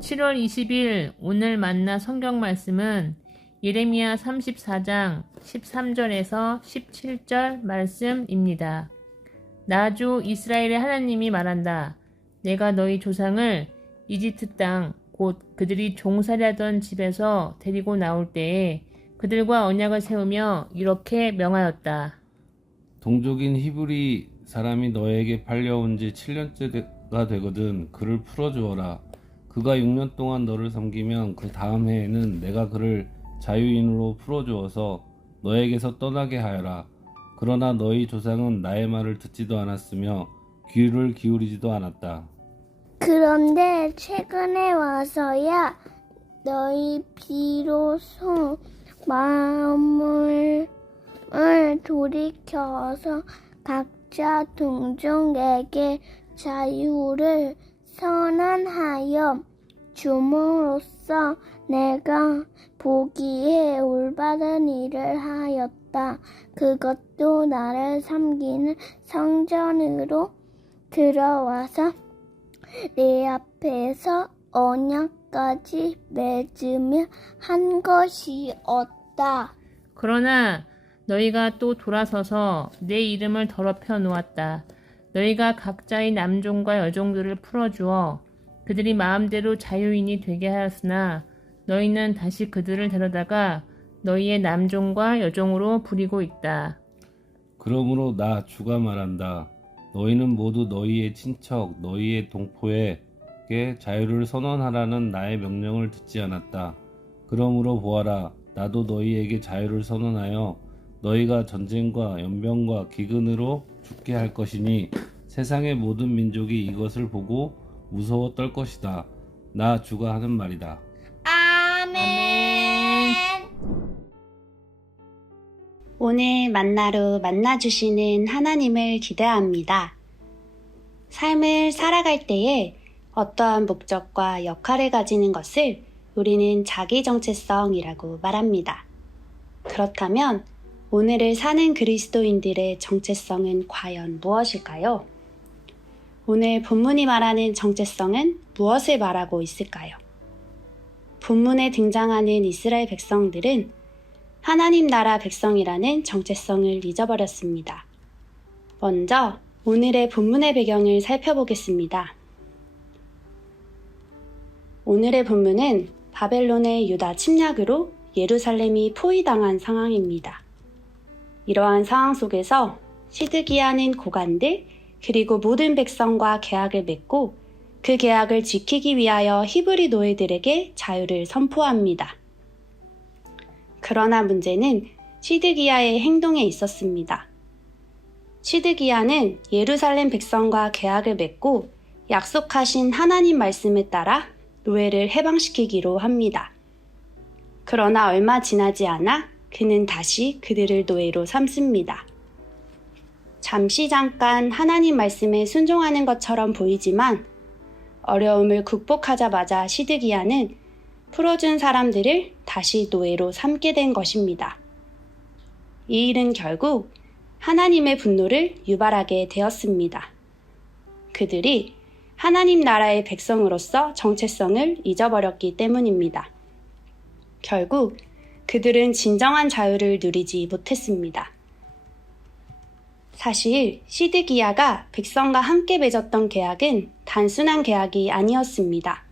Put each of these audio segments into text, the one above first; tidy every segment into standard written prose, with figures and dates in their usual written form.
7월 20일 오늘 만나 성경 말씀은 예레미야 34장 13절에서 17절 말씀입니다. 나 주 이스라엘의 하나님이 말한다. 내가 너희 조상을 이집트 땅 곧 그들이 종살이하던 집에서 데리고 나올 때에 그들과 언약을 세우며 이렇게 명하였다. 동족인 히브리 사람이 너에게 팔려온 지 7년째가 되거든 그를 풀어주어라. 그가 6년 동안 너를 섬기면 그 다음 해에는 내가 그를 자유인으로 풀어주어서 너에게서 떠나게 하여라. 그러나 너희 조상은 나의 말을 듣지도 않았으며 귀를 기울이지도 않았다. 그런데 최근에 와서야 너희 비로소 마음을 돌이켜서 각자 동족에게 자유를 선언하여 줌으로써 내가 보기에 올바른 일을 하였다. 그것도 나를 섬기는 성전으로 들어와서 내 앞에서 언약까지 맺으며 한 것이었다. 그러나 너희가 또 돌아서서 내 이름을 더럽혀 놓았다. 너희가 각자의 남종과 여종들을 풀어주어 그들이 마음대로 자유인이 되게 하였으나 너희는 다시 그들을 데려다가 너희의 남종과 여종으로 부리고 있다. 그러므로 나 주가 말한다. 너희는 모두 너희의 친척, 너희의 동포에게 자유를 선언하라는 나의 명령을 듣지 않았다. 그러므로 보아라, 나도 너희에게 자유를 선언하여 너희가 전쟁과 연병과 기근으로 죽게 할 것이니 세상의 모든 민족이 이것을 보고 무서워 떨 것이다. 나 주가 하는 말이다. 아멘. 오늘 만나로 만나주시는 하나님을 기대합니다. 삶을 살아갈 때에 어떠한 목적과 역할을 가지는 것을 우리는 자기 정체성이라고 말합니다. 그렇다면 오늘을 사는 그리스도인들의 정체성은 과연 무엇일까요? 오늘 본문이 말하는 정체성은 무엇을 말하고 있을까요? 본문에 등장하는 이스라엘 백성들은 하나님 나라 백성이라는 정체성을 잊어버렸습니다. 먼저 오늘의 본문의 배경을 살펴보겠습니다. 오늘의 본문은 바벨론의 유다 침략으로 예루살렘이 포위당한 상황입니다. 이러한 상황 속에서 시드기야는 고관들 그리고 모든 백성과 계약을 맺고 그 계약을 지키기 위하여 히브리 노예들에게 자유를 선포합니다. 그러나 문제는 시드기야의 행동에 있었습니다. 시드기야는 예루살렘 백성과 계약을 맺고 약속하신 하나님 말씀에 따라 노예를 해방시키기로 합니다. 그러나 얼마 지나지 않아 그는 다시 그들을 노예로 삼습니다. 잠깐 하나님 말씀에 순종하는 것처럼 보이지만 어려움을 극복하자마자 시드기야는 풀어준 사람들을 다시 노예로 삼게 된 것입니다. 이 일은 결국 하나님의 분노를 유발하게 되었습니다. 그들이 하나님 나라의 백성으로서 정체성을 잊어버렸기 때문입니다. 결국 그들은 진정한 자유를 누리지 못했습니다. 사실 시드기야가 백성과 함께 맺었던 계약은 단순한 계약이 아니었습니다.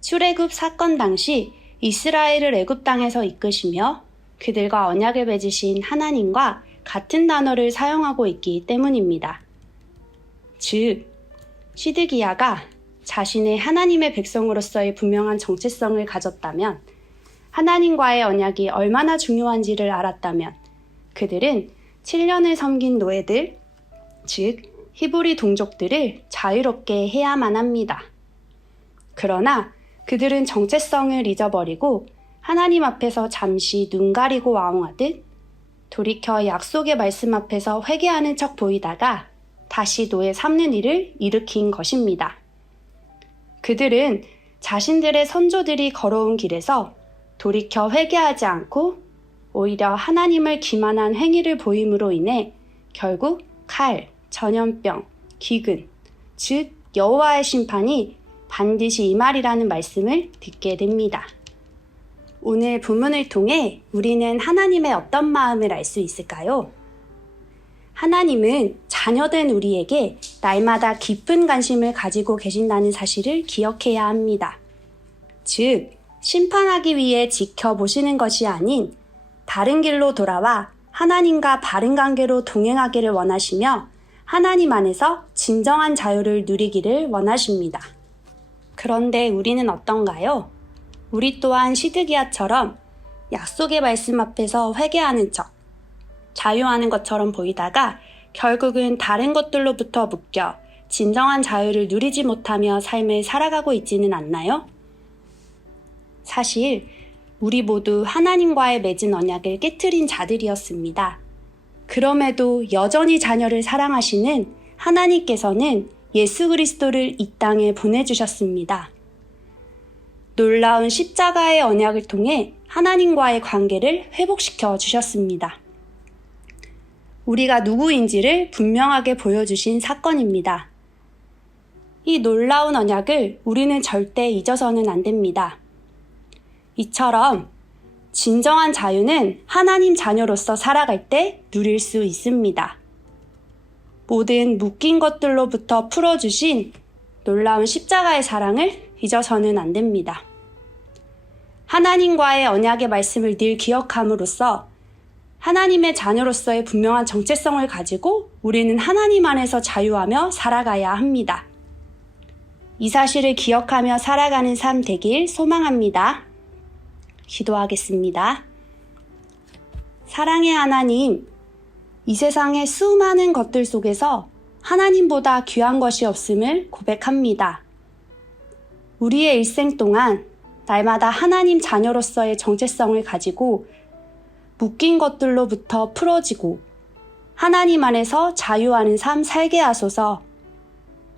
출애굽 사건 당시 이스라엘을 애굽 땅에서 이끄시며 그들과 언약을 맺으신 하나님과 같은 단어를 사용하고 있기 때문입니다. 즉, 시드기야가 자신의 하나님의 백성으로서의 분명한 정체성을 가졌다면, 하나님과의 언약이 얼마나 중요한지를 알았다면 그들은 7년을 섬긴 노예들, 즉 히브리 동족들을 자유롭게 해야만 합니다. 그러나 그들은 정체성을 잊어버리고 하나님 앞에서 잠시 눈 가리고 와웅하듯 돌이켜 약속의 말씀 앞에서 회개하는 척 보이다가 다시 노예 삼는 일을 일으킨 것입니다. 그들은 자신들의 선조들이 걸어온 길에서 돌이켜 회개하지 않고 오히려 하나님을 기만한 행위를 보임으로 인해 결국 칼, 전염병, 기근, 즉 여호와의 심판이 반드시 이 말이라는 말씀을 듣게 됩니다. 오늘 본문을 통해 우리는 하나님의 어떤 마음을 알 수 있을까요? 하나님은 자녀된 우리에게 날마다 깊은 관심을 가지고 계신다는 사실을 기억해야 합니다. 즉, 심판하기 위해 지켜보시는 것이 아닌 바른 길로 돌아와 하나님과 바른 관계로 동행하기를 원하시며 하나님 안에서 진정한 자유를 누리기를 원하십니다. 그런데 우리는 어떤가요? 우리 또한 시드기야처럼 약속의 말씀 앞에서 회개하는 척, 자유하는 것처럼 보이다가 결국은 다른 것들로부터 묶여 진정한 자유를 누리지 못하며 삶을 살아가고 있지는 않나요? 사실 우리 모두 하나님과의 맺은 언약을 깨트린 자들이었습니다. 그럼에도 여전히 자녀를 사랑하시는 하나님께서는 예수 그리스도를 이 땅에 보내주셨습니다. 놀라운 십자가의 언약을 통해 하나님과의 관계를 회복시켜 주셨습니다. 우리가 누구인지를 분명하게 보여주신 사건입니다. 이 놀라운 언약을 우리는 절대 잊어서는 안 됩니다. 이처럼 진정한 자유는 하나님 자녀로서 살아갈 때 누릴 수 있습니다. 모든 묶인 것들로부터 풀어주신 놀라운 십자가의 사랑을 잊어서는 안 됩니다. 하나님과의 언약의 말씀을 늘 기억함으로써 하나님의 자녀로서의 분명한 정체성을 가지고 우리는 하나님 안에서 자유하며 살아가야 합니다. 이 사실을 기억하며 살아가는 삶 되길 소망합니다. 기도하겠습니다. 사랑의 하나님, 이 세상의 수많은 것들 속에서 하나님보다 귀한 것이 없음을 고백합니다. 우리의 일생 동안 날마다 하나님 자녀로서의 정체성을 가지고 묶인 것들로부터 풀어지고 하나님 안에서 자유하는 삶 살게 하소서.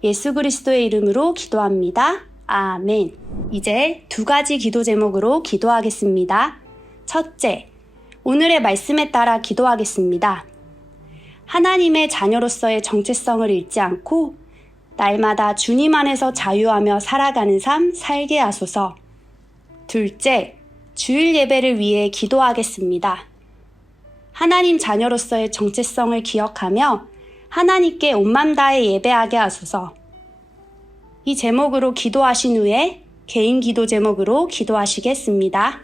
예수 그리스도의 이름으로 기도합니다. 아멘. 이제 2가지 기도 제목으로 기도하겠습니다. 첫째, 오늘의 말씀에 따라 기도하겠습니다. 하나님의 자녀로서의 정체성을 잃지 않고 날마다 주님 안에서 자유하며 살아가는 삶 살게 하소서. 둘째, 주일 예배를 위해 기도하겠습니다. 하나님 자녀로서의 정체성을 기억하며 하나님께 온 맘 다해 예배하게 하소서. 이 제목으로 기도하신 후에 개인 기도 제목으로 기도하시겠습니다.